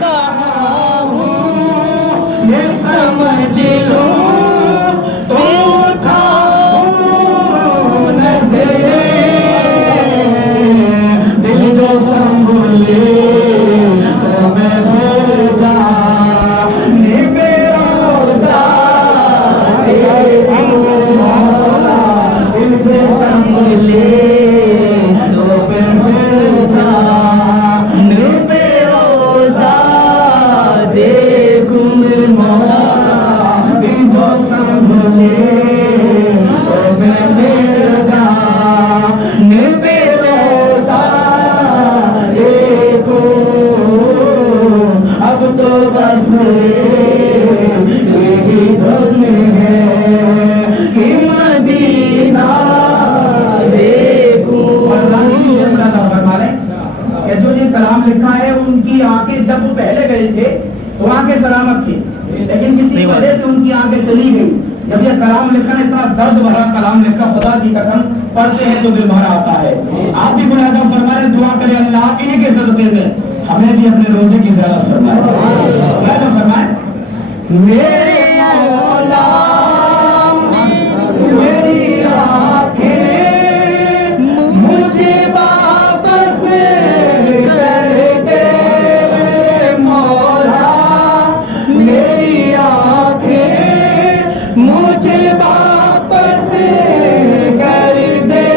कहाँ हूँ ये समझ लो तो उठाओ नजरे दिल जो संभले तो मैं फिर जा लिखा है उनकी आंखें जब वो पहले गए थे तो आंखें सलामत थी, लेकिन किसी वजह से उनकी आंखें चली गई। जब ये कलाम लिखा ना, इतना दर्द भरा कलाम लिखा, खुदा की कसम पढ़ते हैं तो दिल भरा आता है। आप भी मुनादा फरमाए, दुआ करें अल्लाह इन्हीं के सदक़े में हमें भी अपने रोजे की ज़ियारत फरमाए। मुनादा फरमाए, मेरे औलाद मेरी आंखें मुझे वापस कर दे मौला, मेरी आंखें मुझे वापस कर दे,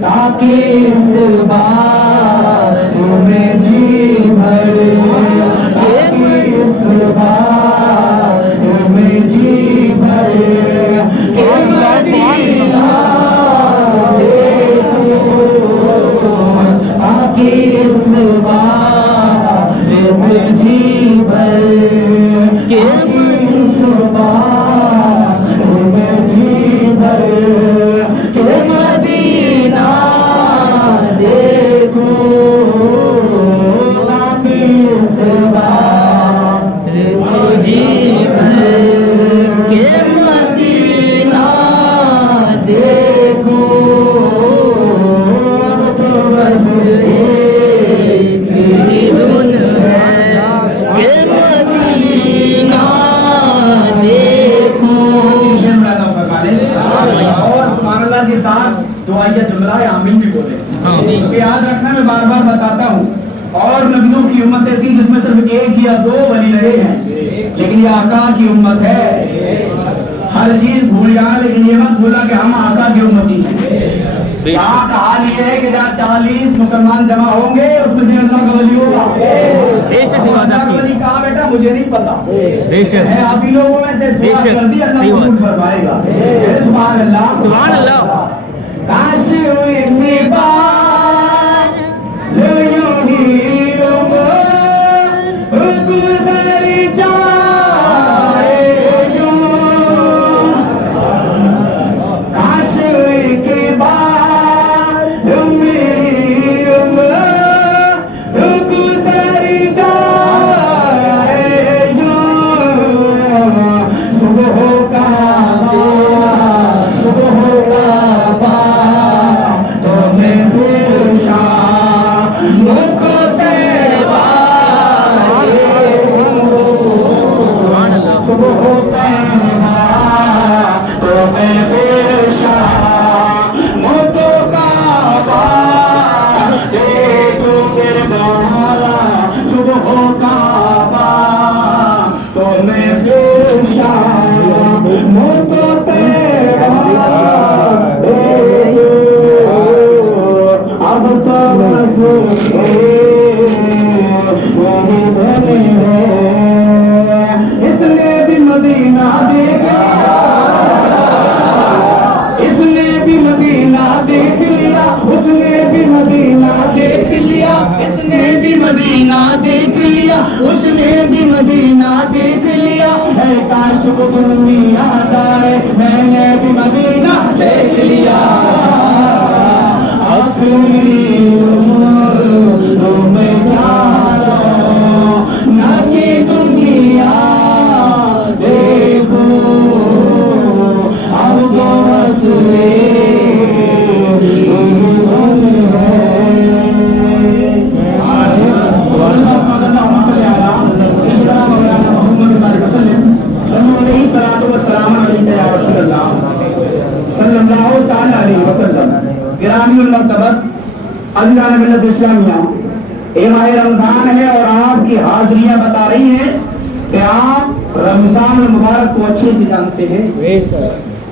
ताकि इस बार में जी भर, ताकि इस बार में जी भर के मदीना ताकि इस बार में जी भर के इस बार में जी भर के मदीना देखो, ताकि इस बार में जी भर के मदीना देखो, तो बस एक ही धुन है कि मदीना देखो। और सुभान अल्लाह के साथ दुआया जुमला है, आमीन भी बोले। तो याद रखना, मैं बार बार बताता हूँ, और नबियों की उम्मतें थी जिसमें सिर्फ एक या दो वली रहे हैं, लेकिन ये आका की उम्मत है। हर चीज भूल जाना, लेकिन ये मत भूला कि हम आका की उम्मती हैं। यहाँ का हाल ये है कि जहाँ 40 मुसलमान जमा होंगे उसमें से अल्लाह का वली होगा। अल्लाह का वली कहाँ बेटा मुझे नहीं पता है, आप ही लोगों में से दुआ कर दी, अल्लाह कबूल फरमाएगा। सुभान अल्लाह, सुभान अल्लाह। काश एक बार यूं ही उम्र गुज़र जाए यूं, काश एक बार मेरी उम्र गुज़र जाए यूं, सुबह का तो मैं सिर शाम को तेरा सुबह तो मैं फिर शाम को काबा देखो फिर मौला, सुबह काबा तो मैं फिर शाम को तेरा अब तो बस इसने भी मदीना देख लिया, इसने भी मदीना देख लिया, उसने भी मदीना देख लिया, इसने भी मदीना देख लिया, उसने भी मदीना देख लिया। है काश वो दुनिया जाए, मैंने भी मदीना देख लिया। अपनी उम्र में प्यारो न कि दुनिया देखो, अब तो बस वसल्लम। गिरामी उल मर्तबत अल्लाह ने मिल्लत इस्लामिया, ये माह रमजान है और आपकी हाजिरियां बता रही हैं कि आप रमजान मुबारक को अच्छे से जानते हैं।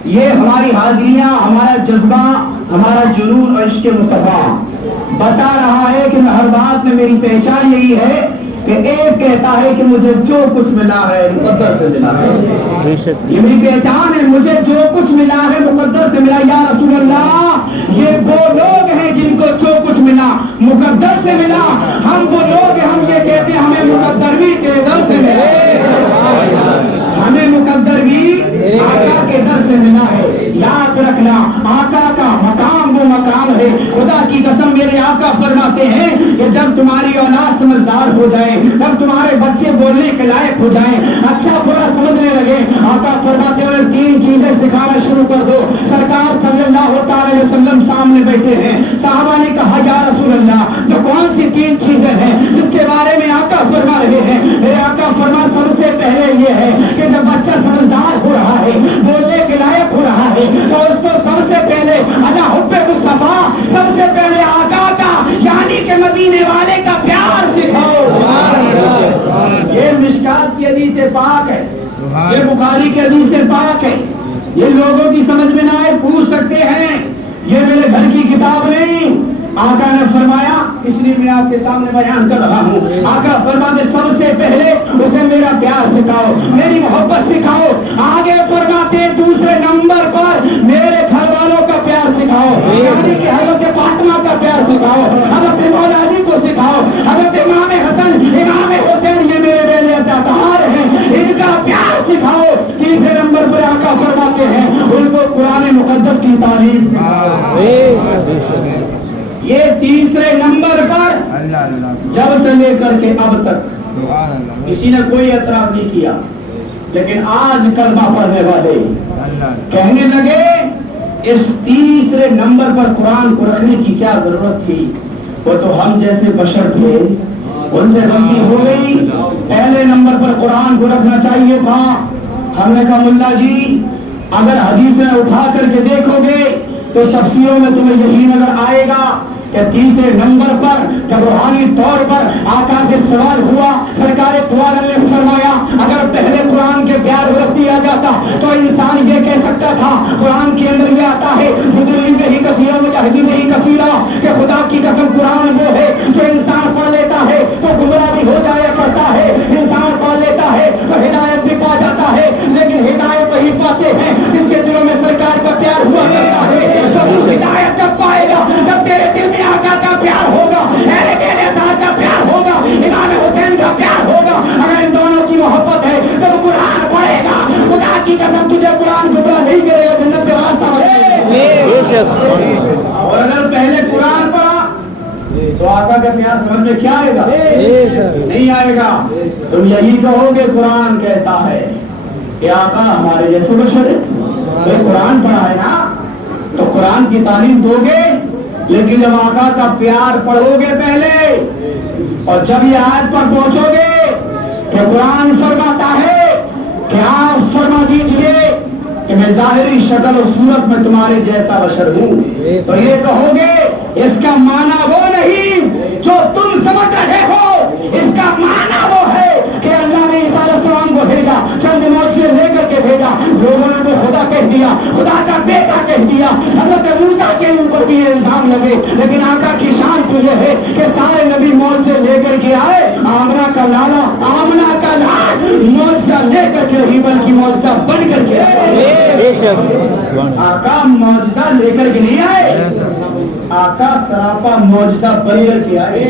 ये हमारी हाजिरियां, हमारा जज्बा, हमारा जुनून और इश्क़ मुस्तफ़ा बता रहा है कि हर बात में मेरी पहचान यही है कि एक कहता है कि मुझे जो कुछ मिला है मुक़द्दर से मिला है। ये मेरी पहचान है, मुझे जो कुछ मिला है मुक़द्दर से मिला। या रसूल अल्लाह, ये वो लोग हैं जिनको जो कुछ मिला मुक़द्दर से मिला। हम वो लोग हैं, हम ये कहते हैं हमें मुक़द्दर भी तेरे दर से मिला, हमें मुक़द्दर भी आका के दर से मिला है। याद रखना, आका का मकाम वो मकाम है। खुदा की कसम, मेरे आका फरमाते हैं कि जब तुम्हारी औलाद समझदार हो जाए, तब तुम्हारे बच्चे बोलने के लायक हो जाएं, अच्छा बुरा समझने लगे, आका फरमाते हैं तीन चीजें सिखाना शुरू कर दो। सरकार सल्लल्लाहु अलैहि वसल्लम सामने बैठे हैं, साहबा ने कहा या रसूल अल्लाह, तो कौन सी तीन चीजें हैं जिसके बारे में आका फरमा रहे हैं? मेरे आका फरमा सबसे पहले ये है कि जब बच्चा समझदार हो रहा है, बोलने के लायक हो रहा है, तो उसको सबसे पहले अला हुब्बे मुस्तफा, सबसे पहले आका का यानी कि मदीने वाले का प्यार सिखाओ। ये मिशकात की हदीस से पाक है, ये बुखारी की हदीस से पाक है। ये लोगों की समझ में ना आए, पूछ सकते हैं, ये मेरे घर की किताब नहीं। आका ने फरमाया, इसलिए मैं आपके सामने बयान कर रहा हूँ। आका फरमाते सबसे पहले उसे मेरा प्यार सिखाओ, मेरी मोहब्बत सिखाओ। आगे फरमाते दूसरे नंबर पर मेरे घर वालों का प्यार सिखाओ, यानी कि हज़रत फातिमा का प्यार सिखाओ, हज़रत मौला अली को सिखाओ, हज़रत इमाम हसन, इमाम हुसैन, ये मेरे बेले अताहार हैं, इनका प्यार सिखाओ। तीसरे नंबर पर आका फरमाते हैं उनको कुरान मुकद्दस की तालीम सिखाओ। ये तीसरे नंबर पर जब से लेकर के अब तक किसी ने कोई एतराज नहीं किया, लेकिन आज कलमा पढ़ने वाले कहने लगे इस तीसरे नंबर पर कुरान को रखने की क्या जरूरत थी, वो तो हम जैसे बशर थे, उनसे गलती हो गई। पहले नंबर पर कुरान को रखना चाहिए था। हमने कहा मुल्ला जी, अगर हदीसें उठा करके देखोगे तो तफसीरों में तुम्हें यही नजर आएगा कि तीसरे नंबर पर जब रूहानी तौर पर आका से सवाल हुआ, सरकार कुरान ने फरमाया अगर पहले कुरान के प्यार रख दिया जाता तो इंसान ये कह सकता था, कुरान के अंदर ये आता है कि खुदा की कसम कुरान वो है जो इंसान पढ़ लेता है तो गुमराह भी हो जाया करता है, इंसान पढ़ लेता है तो हिदायत भी पा जाता है, लेकिन हिदायत वही पाते हैं जिसके दिलों में सरकार का प्यार हुआ करता है। तो हिदायत जब पाएगा जब तेरे दिल में आका का प्यार होगा, का प्यार होगा, इमाम हुसैन का प्यार होगा। अगर इन दोनों की मोहब्बत है जब कुरान पढ़ेगा, खुदा की कसम तुझे कुरान गुमराह नहीं करेगा, जन्नत का रास्ता और अगर पहले कुरान पढ़ा तो आका का प्यार समझ में क्या आएगा? नहीं आएगा। तुम यही कहोगे कुरान कहता है कि आका हमारे जैसे बशर है, तो कुरान पढ़ा है ना, तो कुरान की तालीम दोगे, लेकिन जब आका का प्यार पढ़ोगे पहले और जब ये आयत पर पहुंचोगे कि कुरान फरमाता है कि आप फरमा दीजिए कि मैं जाहिरी शक्ल और सूरत में तुम्हारे जैसा बशर हूँ, तो ये कहोगे इसका माना वो नहीं जो तुम समझ रहे हो, इसका माना वो है कि अल्लाह ने ईसा अलैहिस्सलाम को भेजा, चंद मौजूद लेकर के भेजा, लोगों ने वो खुदा कह दिया, खुदा का बेटा कह दिया। हज़रत मूसा के ऊपर भी इल्जाम लगे, लेकिन आका की शान तो ये है कि सारे नबी मौजूद लेकर के आए, आमना का लाला, आमना का लाल मौजूदा लेकर के नहीं बल्कि मौजूदा बन करके आए। आका मौजूदा लेकर के नहीं आए, आका सरापा मौजूदा बन करके आए।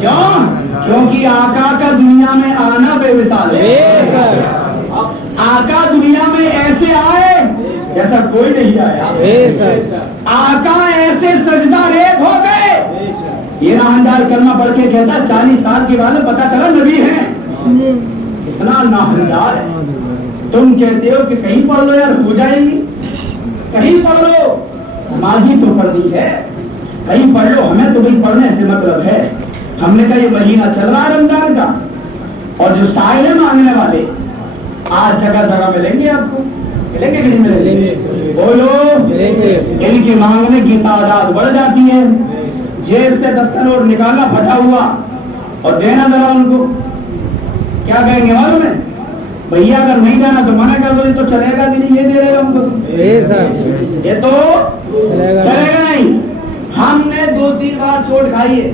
क्यों? क्योंकि आका का दुनिया में आना बेमिसाल है। आका दुनिया में ऐसे आए जैसा कोई नहीं आया। आका ऐसे सजदा रेज हो गए, ये नामदार कलमा पढ़ के कहता 40 साल के बाद पता चला नबी है, इतना नामदार है। तुम कहते हो कि कहीं पढ़ लो यार हो जाएगी, कहीं पढ़ लो, नमाजी तो पढ़ दी है, कहीं पढ़ लो, हमें तो भाई पढ़ने से मतलब है। हमने कहा ये महीना चल रहा है रमजान का, और जो साइलें मांगने वाले आज जगह जगह मिलेंगे आपको, ملیں گے کہ نہیں ملیں گے؟ بولو، ان کی مانگنے کی تعداد بڑھ جاتی ہے، جیب سے 10 کا نوٹ نکالنا پھٹا ہوا اور دینا ذرا ان کو، کیا کہیں گے معلوم ہے؟ بھیا اگر نہیں جانا تو منع کر دو، یہ تو چلے گا بھی نہیں، یہ دے رہے گا ہم کو، یہ تو چلے گا نہیں۔ ہم نے 2-3 بار چوٹ کھائی ہے،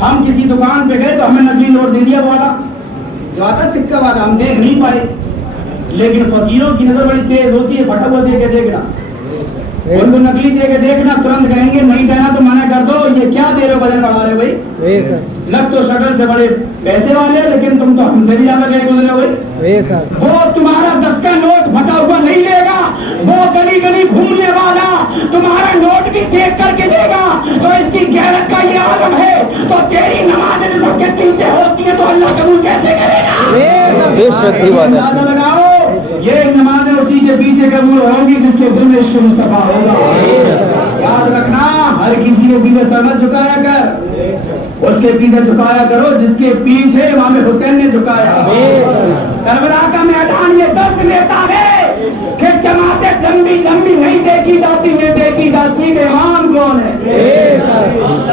ہم کسی دکان پہ گئے تو ہمیں نقلی نوٹ دے دیا والا جو آتا سکہ والا، ہم دیکھ نہیں پائے، لیکن فقیروں کی نظر بڑی تیز ہوتی ہے، پھٹا ہوا دے کے دیکھنا، ان کو نقلی دے کے دیکھنا، ترنت کہیں گے نہیں دینا تو منع کر دو، یہ کیا دے رہے ہو، وزن بڑھا رہے ہو بھائی، لگ تو شکل سے بڑے پیسے والے لیکن تم تو ہم سے بھی زیادہ گئے گزرے ہوئے۔ وہ تمہارا 10 کا نوٹ پھٹا ہوا نہیں لے گا، وہ گلی گلی گھومنے والا تمہارا نوٹ بھی دیکھ کر کے دے گا، تو اس کی غیرت کا یہ عالم ہے، تو تیری نماز سب کے پیچھے ہوتی ہے تو اللہ قبول کیسے کرے گا؟ اندازہ لگاؤ، یہ نمازیں اسی کے پیچھے قبول ہوں گی جس کے دل میں عشق مصطفیٰ ہوگا۔ یاد رکھنا، ہر کسی کے پیچھے سر مت جھکایا کر، اس کے پیچھے جھکایا کرو جس کے پیچھے امام حسین نے جھکایا۔ کربلا کا میدان یہ درس دیتا ہے کہ جماعتیں لمبی لمبی نہیں دیکھی جاتی، یہ دیکھی جاتی کہ امام کون ہے۔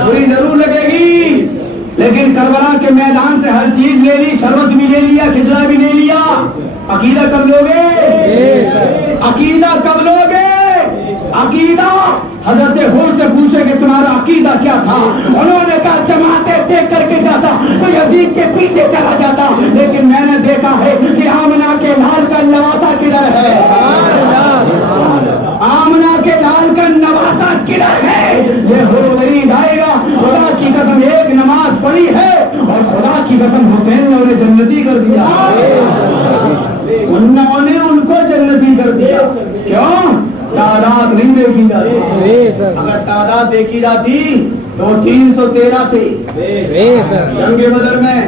بری ضرور لگے گی لیکن کربلا کے میدان سے ہر چیز لے لی، شربت بھی لے لیا، کھچڑا بھی لے لیا، عقیدہ کب لوگے؟ عقیدہ کب لوگے؟ عقیدہ حضرت حور سے پوچھے کہ تمہارا عقیدہ کیا تھا، انہوں نے کہا جماعتیں دیکھ کر کے جاتا تو یزید کے پیچھے چلا جاتا، لیکن میں نے دیکھا ہے کہ آمنہ کے لال کا نواسہ کدھر ہے، آمنہ کے لال کا نواسہ کدھر ہے، یہ حروری جائے گا۔ خدا کی قسم ایک نماز پڑھی ہے اور خدا کی قسم حسین نے انہیں جنتی کر دیا، انہوں نے ان کو جنتی کر دیا۔ کیوں؟ تعداد نہیں دیکھی جاتی، اگر تعداد دیکھی جاتی تو 313 تھے جنگ بدر میں،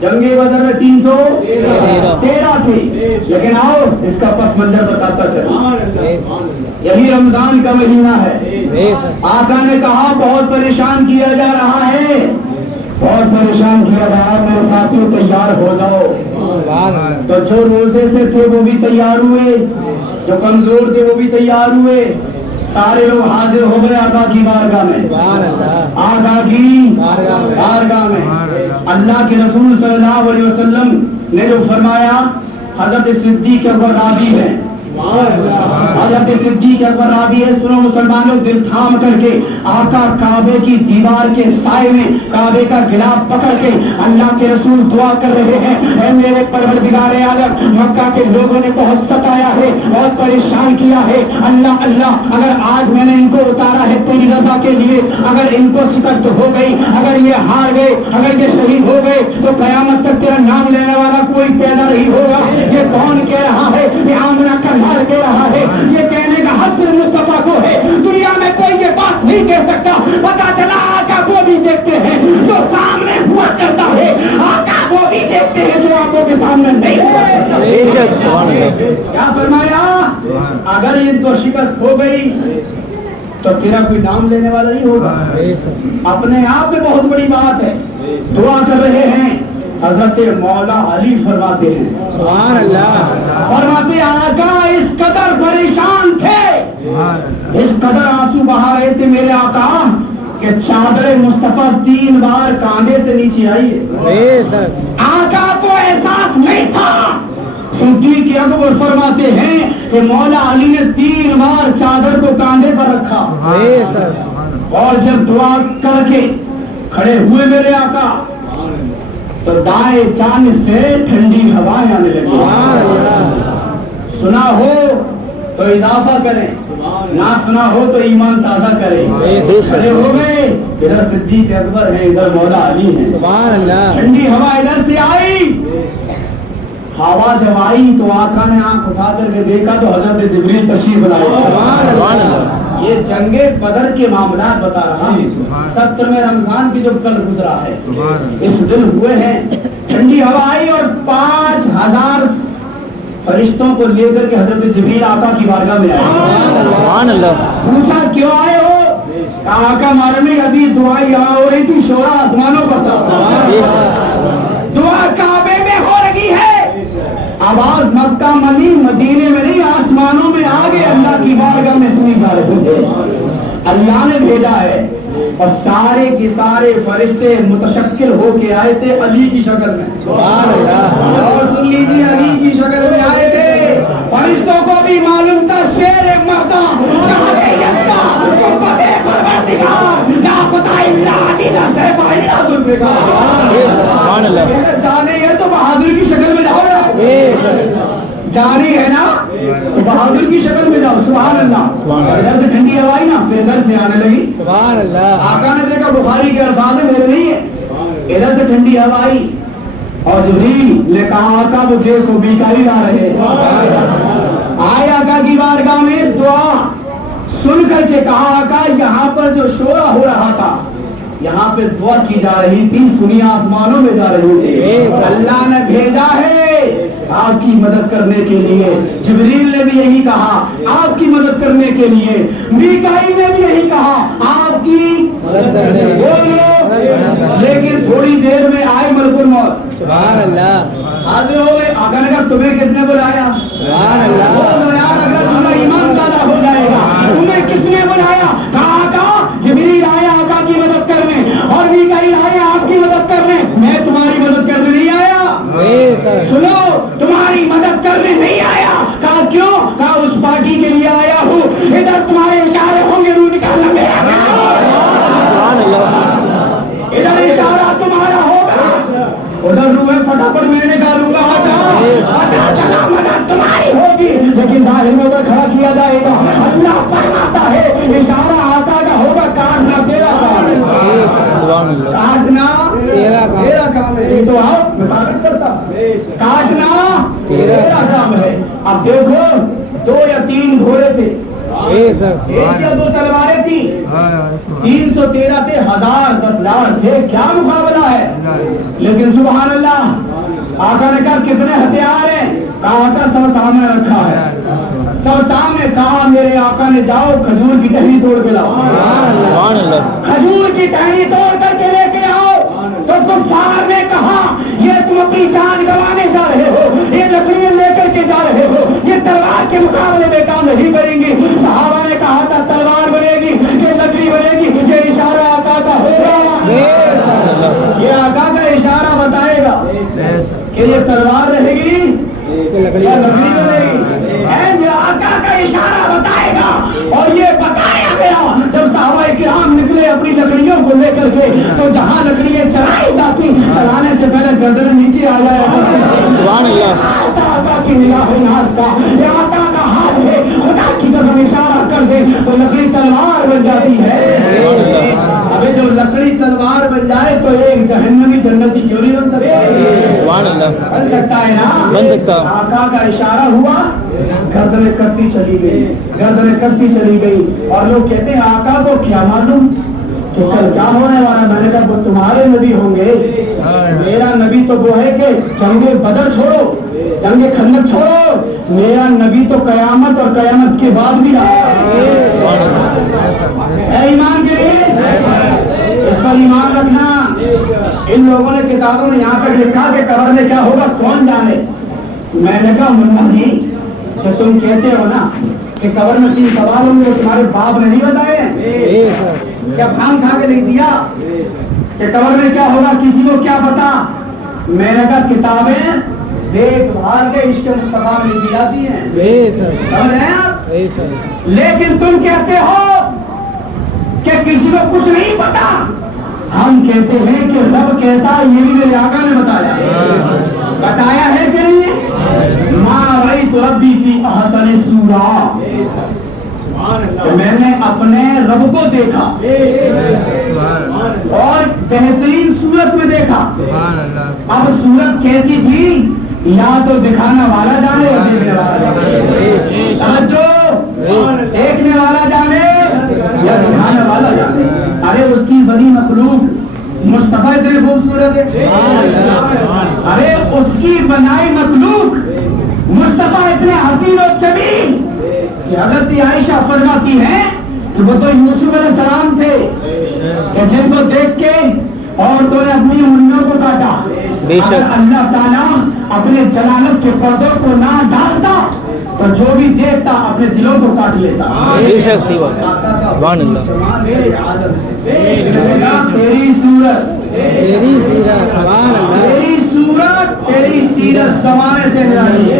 جنگ بدر میں 313 تھے، لیکن آؤ اس کا پس منظر بتاتا چلا۔ یہی رمضان کا مہینہ ہے، آقا نے کہا بہت پریشان کیا جا رہا ہے، بہت پریشان کیا جا رہا ہے، میرے ساتھیوں تیار ہو جاؤ۔ تو جو روزے سے تھے وہ بھی تیار ہوئے، جو کمزور تھے وہ بھی تیار ہوئے، سارے لوگ حاضر ہو گئے آقا کی بارگاہ میں، آقا کی بارگاہ میں۔ اللہ کے رسول صلی اللہ علیہ وسلم نے جو فرمایا، حضرت صدیق اکبر راوی ہے، حضرت صدیق اکبر راوی ہے، سنو مسلمانوں، دل تھام کر کے آقا کعبے کی دیوار کے سائے میں کعبے کا غلاف پکڑ کے اللہ کے رسول دعا کر رہے ہیں، اے میرے پروردگار عالم، مکہ کے لوگوں نے بہت ستایا ہے، بہت پریشان کیا ہے، اللہ اللہ اگر آج میں نے ان کو اتارا ہے تیری رضا کے لیے، اگر ان کو شکست ہو گئی، اگر یہ ہار گئے، اگر یہ شہید ہو گئے تو قیامت تک تیرا نام لینے والا کوئی پیدا نہیں ہوگا۔ یہ کون کہہ رہا ہے؟ یہ آمنہ کا کہہ رہا ہے، یہ کہنے کا حق صرف مصطفیٰ کو ہے، دنیا میں کوئی یہ بات نہیں کہہ سکتا۔ پتا چلا آقا کو بھی دیکھتے ہیں جو سامنے ہوا کرتا ہے، آقا کو بھی دیکھتے ہیں جو آنکھوں کے سامنے نہیں ہوا کرتا۔ کیا فرمایا؟ اگر ان کو شکست ہو گئی تو تیرا کوئی نام لینے والا نہیں ہوگا۔ اپنے آپ میں بہت بڑی بات ہے، دعا کر رہے ہیں۔ حضرت مولا علی فرماتے ہیں، سبحان اللہ، فرماتے آقا اس قدر پریشان تھے، اس قدر آنسو بہا رہے تھے میرے آقا کہ چادر مصطفیٰ 3 بار کاندھے سے نیچے آئی ہے۔ آقا کو احساس نہیں تھا۔ صدیق اکبر فرماتے ہیں کہ مولا علی نے 3 بار چادر کو کاندھے پر رکھا اور جب دعا کر کے کھڑے ہوئے میرے آقا تو دائیں جانب سے ٹھنڈی ہوائیں آنے لگی۔ سنا ہو تو اضافہ کریں، نہ سنا ہو تو ایمان تازہ کریں۔ کھڑے ہو گئے، ادھر صدیق اکبر ہے، ادھر مولا علی ہے، سبحان اللہ۔ ٹھنڈی ہوا ادھر سے آئی، ہوا جب آئی تو آقا نے آنکھ اٹھا کر کے دیکھا تو حضرت جبریل تشریف لائے۔ یہ جنگ بدر کے معاملات بتا رہا ہوں، 17 رمضان کی جو کل گزرا ہے، اس دن ہوئے ہیں، ٹھنڈی ہوا آئی اور 5000 فرشتوں کو لے کر کے حضرت جبریل آقا کی بارگاہ میں آئے۔ سبحان اللہ۔ پوچھا کیوں آئے ہو؟ کہا آقا مارنے ابھی دعا یہاں ہو رہی تھی، شورا آسمانوں پر تھا، دعا کعبے میں ہو رہی ہے، आवाज मक्का मनी मदीने में नहीं, आसमानों में आगे अल्लाह की बारगाह में सुनी जा रही थे। अल्लाह ने भेजा है और सारे के सारे फरिश्ते मुतशक्किल होके आए थे अली की शक्ल में। और सुन लीजिए, अली की शक्ल में आए थे। फरिश्तों को भी मालूम था शेर मर्दा शाहे यज़्दा कुव्वते परवरदिगार ला फता इल्ला अली ला सैफा इल्ला जुल्फ़िकार। सुभान अल्लाह। जाने है तो बहादुर की शक्ल में जाओ ना, जारी है ना तो बहादुर की शक्ल में जाओ। सुभान अल्लाह। इधर से ठंडी हवा आई ना, फिर इधर से आने लगी। सुभान अल्लाह। आका ने देखा बुखारी के अल्फाज है, मेरे नहीं है। इधर से ठंडी हवा आई और जिब्रील ने कहा आका वो देखो मीकाईल आ रहे हैं। आए आका की बारगाह में, दुआ सुन करके कहा आका यहाँ पर जो शोरा हो रहा था, यहाँ पे दुआ की जा रही थी, सुनी आसमानों में जा रही थी। अल्लाह ने भेजा है आपकी मदद करने के लिए। जिब्रील ने भी यही कहा आपकी मदद करने के लिए। मीकाईल ने भी यही कहा आपकी मदद करने के लिए। बोलो, लेकिन थोड़ी देर में आए मलकुल मौत। सुभान अल्लाह। हाजिर हो गए। आका ने कहा तुम्हें किसने बुलाया? सुभान अल्लाह। बोलो यार, अगर तुम्हारा ईमान ताज़ा हो जाएगा। तुम्हें किसने बुलाया? कहा आका जिब्रील आया आका की मदद करने और मीकाईल आए आपकी मदद करने। मैं तुम्हारी मदद करने नहीं आया। सुनो, तुम्हारी मदद करने नहीं आया। कहा क्यों? कहा उस पार्टी के लिए आया हूँ। इधर तुम्हारे इशारे होंगे, रूह निकालना मेरा काम। इधर इशारा तुम्हारा होगा, उधर रूह फटाफट मैं निकालूंगा। चला मदद तुम्हारी होगी, लेकिन जाहिर में उधर खड़ा किया जाएगा। अल्लाह फरमाता है इशारा आका का होगा, काटना तेरा काम है। काटना तेरा काम है। तो आप मैं साबित करता, काटना तेरा काम है। अब देखो, 2 या 3 घोड़े थे, 1 या 2 तलवारें थी, 313 थे, 1000 10,000 थे, क्या मुकाबला है। लेकिन सुभान अल्लाह, आका ने कहा कितने हथियार हैं? कहा था सब सामने रखा है, सब सामने। कहा मेरे आका ने जाओ खजूर की टहनी तोड़ के लाओ। खजूर की टहनी तोड़ करके लेके आओ। तो कुफ्फार ने कहा ये तुम अपनी जान गंवाने जा रहे हो, ये लकड़ियां लेकर के जा रहे हो, ये तलवार के मुकाबले में काम नहीं करेंगी। सहाबा ने कहा था तलवार बनेगी, ये लकड़ी बनेगी, ये इशारा आका का होगा, ये आका का इशारा बताएगा कि ये तलवार रहेगी या लकड़ी बनेगी। ये आका का इशारा बताएगा। और ये बताया गया जब सहाबाए किराम निकले अपनी लकड़ियों को लेकर के, तो जहां लकड़ियां चलाई जाती, चलाने से पहले गर्दन नीचे आ जाए। सुभान अल्लाह। आका की निगाह नाज का, ये आका का हाथ है, खुदा की तरफ इशारा कर दे तो लकड़ी तलवार बन जाती है। अबे जो लकड़ी तलवार बन जाए तो एक जहन्नमी जन्नती क्यों नहीं बन सकता? सुभान अल्लाह। बन सकता है ना, बन सकता। आका का इशारा हुआ, गर्दनें कटती चली गई, गर्दनें कटती चली गई। और लोग कहते हैं आका को क्या मालूम कि कल क्या होने वाला। मैंने कहा वो तुम्हारे नबी होंगे, मेरा नबी तो वो है कि जंगे बदर छोड़ो, जंगे खंदक छोड़ो, मेरा नबी तो कयामत और कयामत के बाद भी रहा है। ईमान के लिए इस पर ईमान रखना। इन लोगों ने किताबों में यहाँ तक लिखा कि कब्र में क्या होगा कौन जाने। मैंने कहा मुन्ना जी तो तुम कहते हो ना कि कब्र में 3 सवाल होंगे, तुम्हारे बाप ने नहीं बताए? क्या भांग खा के लिख दिया कि कब्र में क्या होगा, किसी को क्या पता? मैंने कहा किताबें देखभाल के इश्क मुस्तफा में लिखी जाती हैं, समझ रहे हैं आप? लेकिन तुम कहते हो कि किसी को कुछ नहीं पता। हम कहते हैं कि रब कैसा, ये भी मेरे आका ने बताया है कि नहीं? तो रब्बी फी अहसन सूरा, मैंने अपने रब को देखा और बेहतरीन सूरत में देखा। अब सूरत कैसी थी, या तो दिखाने वाला जाने या देखने वाला जाने। समझो, देखने वाला जाने या दिखाने वाला जाने। अरे उसकी बनी मखलूक मुस्तफा इतने खूबसूरत है। अरे उसकी बनाई मखलूक मुस्तफा इतने हसीन और जमील कि हज़रत आयशा फरमाती हैं कि वो तो यूसुफ अलैहिस्सलाम थे कि जिनको देख के औरतों ने अपनी उंगलियों को काटा। अल्लाह ताला अपने जलालत के पर्दों को ना डालता तो जो भी देखता अपने दिलों को काट लेता। तेरी सूरत तेरी सीरत समाने से निराली है,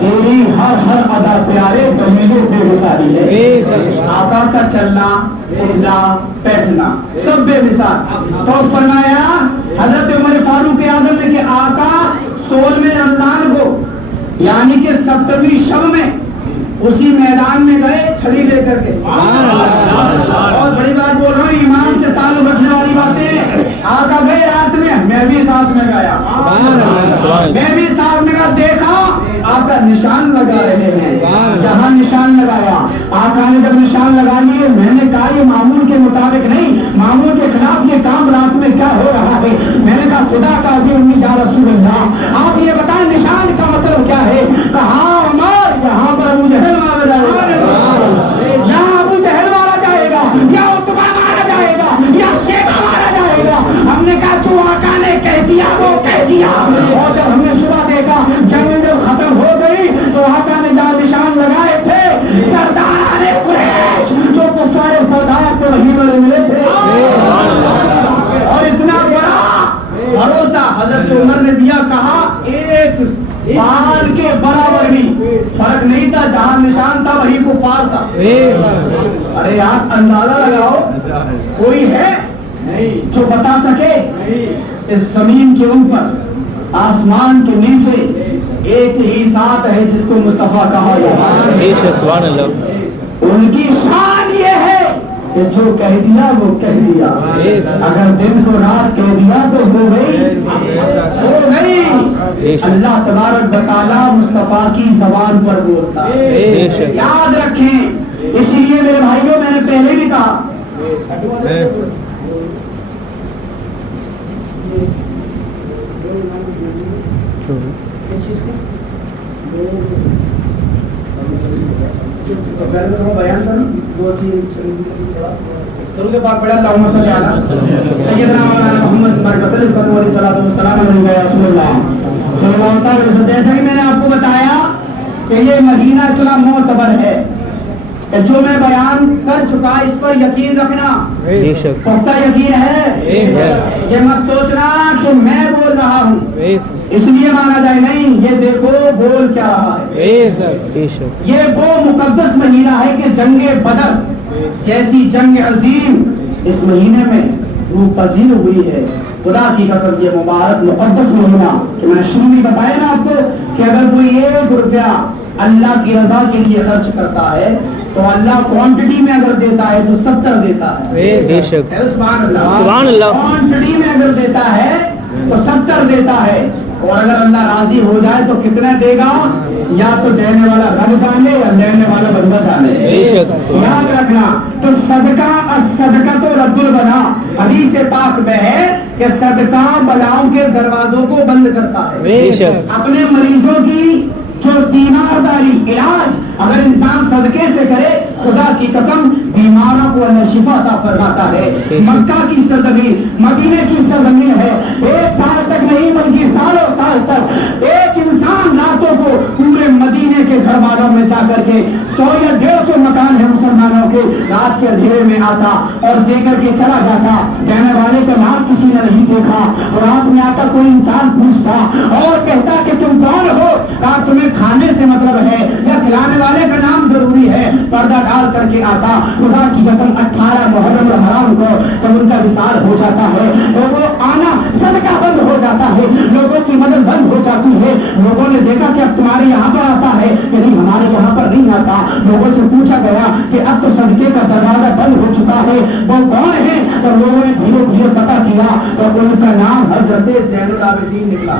तेरी हर हर अदा प्यारे गलीले बेमिसाली है। आका का चलना उठना बैठना सब बेमिसाल। तो फरमाया हजरत उमर फारूक आजम ने कि आका 16वें रमजान को यानी कि 70वीं शब में उसी मैदान में गए छड़ी लेकर के। बहुत बड़ी बात बोल रहा हूँ, ईमान से ताल्लुक रखने वाली बातें। आका गए रात में, मैं भी साथ में गया, मैं भी साथ में गया। देखा आका निशान लगा रहे हैं, जहाँ निशान लगाया आका ने जब निशान लगा लिए, मैंने कहा ये मामूल के मुताबिक नहीं, मामूल के खिलाफ ये काम रात में क्या हो रहा है। मैंने कहा खुदा का भी उम्मीद या रसूलल्लाह आप ये बताएं निशान का मतलब क्या है। कहा उमर यहाँ पर अबू जहल मारा जाएगा, यहाँ अबू जहल मारा जाएगा, या उतबा मारा जाएगा, या शेबा मारा जाएगा। हमने कहा जो आका ने कह दिया वो कह दिया। और जब हमने सुबह देखा जंग जब खत्म हो गई तो आका ने जहाँ निशान लगाए थे सरदार कुरैश जो कुफारे सरदार को वहीं पर मिले थे। और इतना बड़ा भरोसा हजरत उमर ने दिया, कहा एक बाल के बराबर भी फर्क नहीं था, जहाँ निशान था वही कुफार था। अरे आप अंदाजा लगाओ कोई है जो बता सके इस जमीन के ऊपर आसमान के नीचे एक ही साथ है जिसको मुस्तफा कहा जाता। उनकी शान ये है कि जो कह दिया वो कह दिया, अगर दिन को रात कह दिया तो हो गई। अल्लाह तबारक व तआला मुस्तफा की जबान पर बोलता है, याद रखें। इसलिए मेरे भाइयों मैंने पहले भी कहा बयान करूं दो चीज दरूद पाक पढ़ा अल्लाहुम्मा सल्ली अला सय्यदना मौलाना मोहम्मद सल्लल्लाहु अलैहि वसल्लम। जैसा कि मैंने आपको बताया कि ये महीना इतना मोतबर है कि जो मैं बयान कर चुका इस पर यकीन रखना, पुख्ता यकीन है। ये मत सोचना कि मैं बोल रहा हूँ इसलिए माना जाए, नहीं। ये देखो बोल क्या रहा है। ये वो मुकद्दस महीना है कि जंगे बदर जैसी जंग अजीम इस महीने में रूह पजीर हुई है। खुदा की कसम ये मुबारक मुकद्दस महीना कि मैंने शुरू में बताया ना आपको कि अगर कोई 1 रुपया अल्लाह की रजा के लिए खर्च करता है तो अल्लाह क्वांटिटी में अगर देता है तो 70 देता है। सुभान अल्लाह। क्वांटिटी में अगर देता है तो 70 देता है। और अगर अल्लाह राजी हो जाए तो कितने देगा, या तो देने वाला रब जाने या लेने वाला बंदा जाने। याद रखना। तो सदका तो रब्बुल बला हदीस पाक में है कि सदका बलाओं के दरवाजों को बंद करता है। अपने मरीजों की जो बीमारदारी इलाज अगर इंसान सदके से करे, खुदा की कसम बीमारों को अल्लाह शिफा अता फरमाता है। मक्का की सरजमीन, मदीने की सरजमीन है। 1 साल तक नहीं बल्कि सालों साल तक एक इंसान रातों को पूरे मदीने के घर वालों में जाकर के 100 या 150 मकान है मुसलमानों के, रात के अंधेरे में आता और देकर के चला जाता। कहने वाले का नाम किसी ने नहीं देखा। रात में आता कोई इंसान पूछता और कहता कि तुम कौन हो। रात तुम्हें खाने से मतलब है या खिलाने वाले का नाम जरूरी है। पर्दा डाल करके आता। खुदा की कसम 18 मुहर्रम हराम को जब उनका विसाल हो जाता है तो वो आना सदका बंद हो जाता है, लोगों की मदद बंद हो जाती है। लोगों ने देखा कि अब तुम्हारे यहाँ पर आता है कि नहीं, हमारे यहाँ पर नहीं आता। लोगों से पूछा गया कि अब तो सदके का दरवाजा बंद हो चुका है, वो कौन है। तो लोगों ने धीरे धीरे पता किया तो उनका नाम हजरत ज़ैनुल आबिदीन निकला।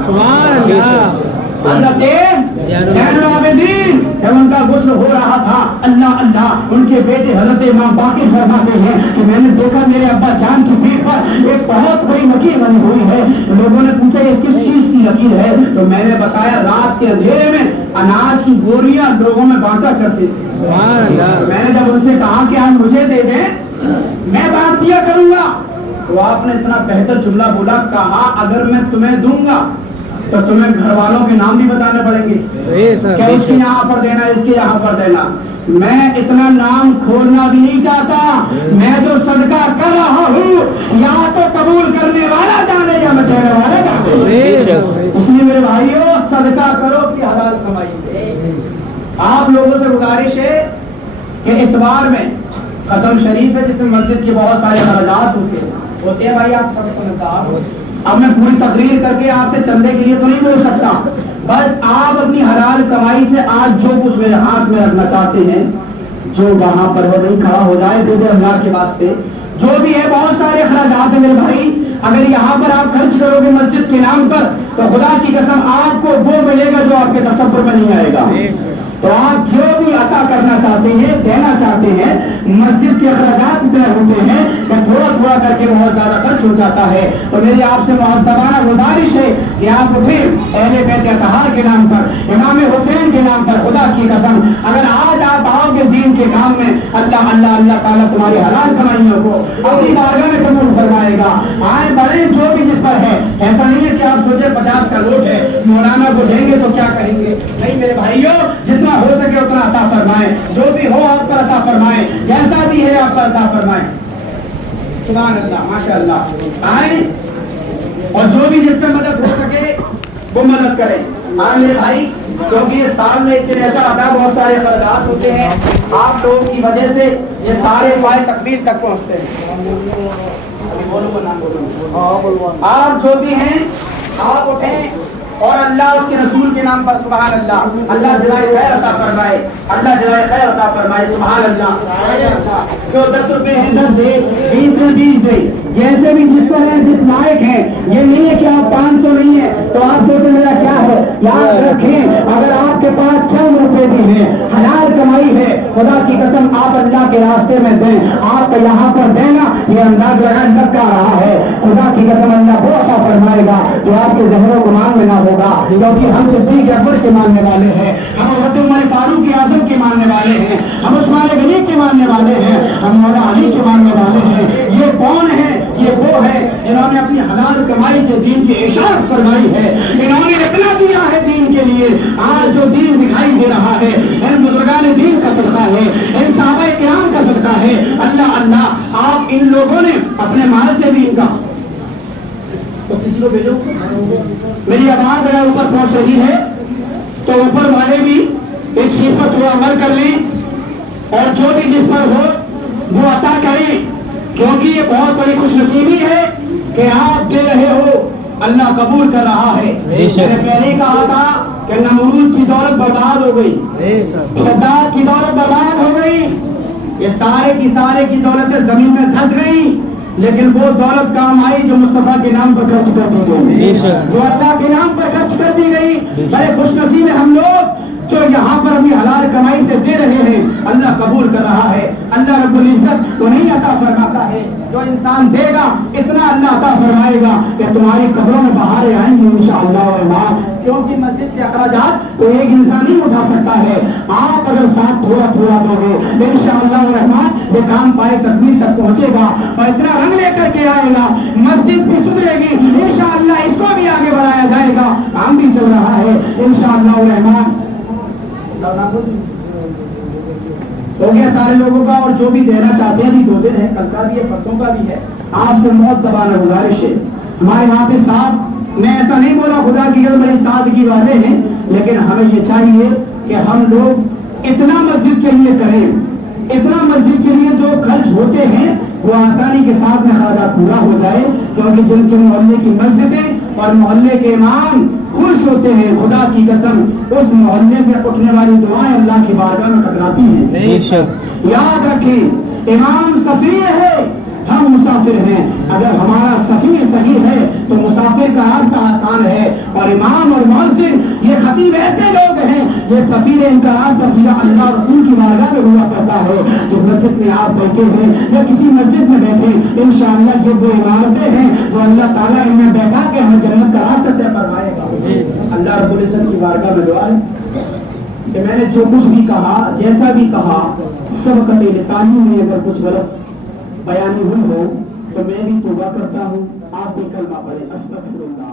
जब उनका गुस्ल हो रहा था, अल्लाह अल्लाह, उनके बेटे हजरत इमाम बाकी फरमाते हैं कि मैंने देखा मेरे अब्बा जान की पीठ पर एक बहुत बड़ी लकीर बनी हुई है। लोगों ने पूछा ये किस चीज की लकीर है, तो मैंने बताया रात के अंधेरे में अनाज की बोरियां लोगों में बांटा करते थे। मैंने जब उनसे कहा कि आप मुझे दे दें मैं बांट दिया करूंगा, तो आपने इतना बेहतर जुमला बोला, कहा अगर मैं तुम्हें दूंगा तो तुम्हें घर वालों के नाम भी बताने पड़ेंगे, क्या इसके यहाँ पर देना, इसके यहाँ पर देना। मैं इतना नाम खोलना भी नहीं चाहता। मैं जो सदका कर रहा हूँ या तो कबूल करने वाला जाने या मैं देने वाला जाने। इसलिए मेरे भाइयों, सदका करो कि हलाल कमाई से। आप लोगों से गुजारिश है कि इतवार में कदम शरीफ है जिसमें मस्जिद के बहुत सारे खर्चात होते हैं भाई, आप सब समझदार। अब मैं पूरी तकरीर करके आपसे चंदे के लिए तो नहीं बोल सकता, बस आप अपनी हलाल कमाई से आज जो कुछ मेरे हाथ में रखना चाहते हैं, जो वहां पर हो नहीं खड़ा हो जाए, दे दे अल्लाह के वास्ते। जो भी है बहुत सारे खर्चात है मेरे भाई, अगर यहाँ पर आप खर्च करोगे मस्जिद के नाम पर तो खुदा की कसम आपको वो मिलेगा जो आपके तसव्वुर में नहीं आएगा। तो आप जो भी अता करना चाहते हैं, देना चाहते हैं, मस्जिद के अखराजात तय होते हैं कि थोड़ा थोड़ा करके बहुत ज्यादा खर्च हो जाता है। तो मेरी आपसे मुअद्दबाना गुजारिश है कि आप उठे अहले बैत अतहार के नाम पर, इमाम हुसैन के नाम पर, खुदा की कसम अगर आज आप आओगे दीन के काम में, अल्लाह अल्लाह अल्लाह ताला तुम्हारी हलाल कमाइयों को अपनी बारगाह में कबूल फरमाएगा। आए बढ़े जो भी जिस पर है, ऐसा नहीं है कि आप सोचे 50 का नोट है मौलाना को देंगे तो क्या कहेंगे, नहीं मेरे भाइयों, जितना हो सके उतना अता फरमाएं, जो भी हो आप पर अता फरमाएं, जैसा भी है आप पर अता फरमाएं। सुभान अल्लाह, माशाअल्लाह। आए और जो भी जिससे मदद हो सके वो मदद करें। हाँ मेरे भाई, क्योंकि ये साल में इतने ऐसा आता है, बहुत सारे खर्चात होते हैं, आप लोगों की वजह से ये सारे पाए तकबीर तक पहुंचते हैं। आप जो भी हैं आप उठें और अल्लाह उसके रसूल के नाम पर सुभान अल्लाह, अल्लाह जज़ाए खैर अता फरमाए, अल्लाह जज़ाए खैर अता फरमाए। सुभान अल्लाह। जो 10 रुपए हैं 10 दे, 20 है 20 दे, जैसे भी जिस पर है जिस लायक है। ये नहीं है कि आप 500 नहीं है तो आप सोचें मेरा क्या है। याद रखें, अगर आपके पास 6 रुपए भी है, हलाल कमाई है, खुदा की कसम आप अल्लाह के रास्ते में दें। आप यहाँ पर देना ये अंदाज लगा लग रहा है, खुदा की कसम अल्लाह वो अता फरमाएगा जो आपके ज़हन गुमान में ना होगा। क्योंकि हम सिद्दीक़ अकबर के मानने वाले हैं, हम हज़रत उमर फारूक आज़म के मानने वाले हैं, हम उस्मान गनी के मानने वाले हैं, हम मौला अली के मानने वाले हैं। ये कौन है? ये वो है जिन्होंने अपनी हलाल कमाई से दीन की इशारत फरमाई है। इन्होंने इतना दिया है दीन के लिए, आज जो दीन दिखाई दे रहा है इन बुजुर्गान दीन का सदका है, इन सहाबाए किराम का सदका है। अल्लाह अल्लाह, आप इन लोगों ने अपने माल से भी इनका, तो किसी को भेजो। मेरी आवाज अगर ऊपर पहुंच रही है तो ऊपर वाले भी इस चीज पर थोड़ा अमल कर लें और जो भी जिस पर हो वो अता करें, क्योंकि ये बहुत बड़ी खुशनसीबी है कि आप दे रहे हो, अल्लाह कबूल कर रहा है। मैंने पहले कहा था कि नमरूद की दौलत बर्बाद हो गई, शद्दाद की दौलत बर्बाद हो गई, ये सारे की दौलतें जमीन में धंस गई, लेकिन वो दौलत काम आई जो मुस्तफा के नाम पर खर्च कर दी गई, जो अल्लाह के नाम पर खर्च कर दी गई। बड़े खुशनसीब है हम लोग जो यहाँ पर अपनी हलाल कमाई से दे रहे हैं, अल्लाह कबूल कर रहा है। अल्लाह रब्बुल इज्जत उन्हें अता फरमाता है जो इंसान देगा, इतना अल्लाह अता फरमाएगा कि तुम्हारी कब्रों में बहारें आएंगी इंशाअल्लाह रहमान। क्योंकि मस्जिद के अखराजात तो एक इंसान ही उठा सकता है, आप अगर साथ थोड़ा थोड़ा दोगे इंशाअल्लाह रहमान ये काम पाए तकमील तक पहुंचेगा और इतना रंग लेकर के आएगा, मस्जिद भी सुधरेगी इंशाअल्लाह, इसको भी आगे बढ़ाया जाएगा। काम भी चल रहा है इंशाअल्लाह रहमान। हो गया सारे लोगों का, और जो भी देना चाहते हैं, अभी 2 दिन है, कल का भी है, परसों का भी है। आपसे मुअद्दबाना गुजारिश है, हमारे यहाँ पे साहब मैं ऐसा नहीं बोला, खुदा की कसम बड़ी सादगी वाले हैं, लेकिन हमें ये चाहिए कि हम लोग इतना मस्जिद के लिए करें, इतना मस्जिद के लिए जो खर्च होते हैं वो आसानी के साथ में खादा पूरा हो जाए। क्योंकि जिनके मोहल्ले की मस्जिदें और मोहल्ले के इमाम खुश होते हैं, खुदा की कसम उस मोहल्ले से उठने वाली दुआएं अल्लाह की बारगाह में टकराती हैं। याद रखें, इमाम सफीर है, हम मुसाफिर हैं। अगर हमारा सफीर सही है तो मुसाफिर का रास्ता आसान है, और इमाम और मुअज्जिन ये खतीब ऐसे लोग हैं, ये सफीर, इनका रास्ता सीधा अल्लाह रसूल की बारगाह में हुआ करता है। जिस मस्जिद में आप बैठे हैं या किसी मस्जिद में बैठे, इंशाअल्लाह ये वो इमारतें हैं जो अल्लाह ताला इनमें बैठा के हमें जन्नत का रास्ता तय फरमाएगा। अल्लाह रब्बुल इज्जत की बारगाह में दुआ है कि मैंने जो कुछ भी कहा, जैसा भी कहा, सब कतई लिसानी में अगर कुछ गलत बयानी हुई हो तो मैं भी तौबा करता हूँ, आप भी कलमा पढ़ें, अस्तगफिरुल्लाह।